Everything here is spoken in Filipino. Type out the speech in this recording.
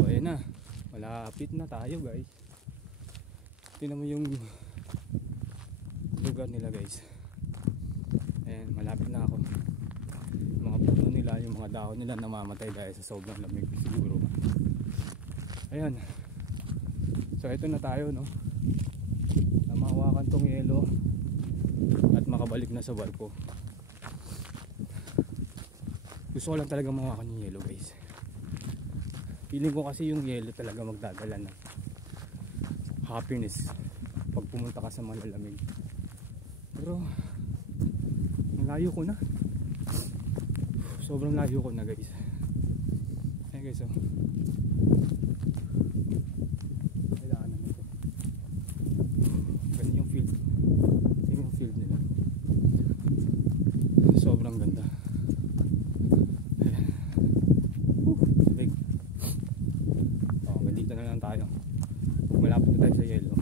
So ayan na, malapit na tayo guys. Tingnan mo yung lugar nila guys. Ayan, malapit na ako. Yung mga puno nila, yung mga dahon nila namamatay dahil sa sobrang lamig siguro. Ayan. So ito na tayo, no, na mahawakan tong yelo at makabalik na sa barko. Gusto ko lang talaga mahawakan yung yelo guys. Feeling ko kasi yung yelo talaga magdadala ng happiness pag pumunta ka sa malalamig. Pero ang layo ko na, sobrang layo ko na guys. Ayan guys, oh. Kailangan naman ito. Ganyan yung field. Ganyan yung field nila. Sobrang ganda. Ayan. Big. Oh, ganito na lang tayo. Malapit na tayo sa yelo.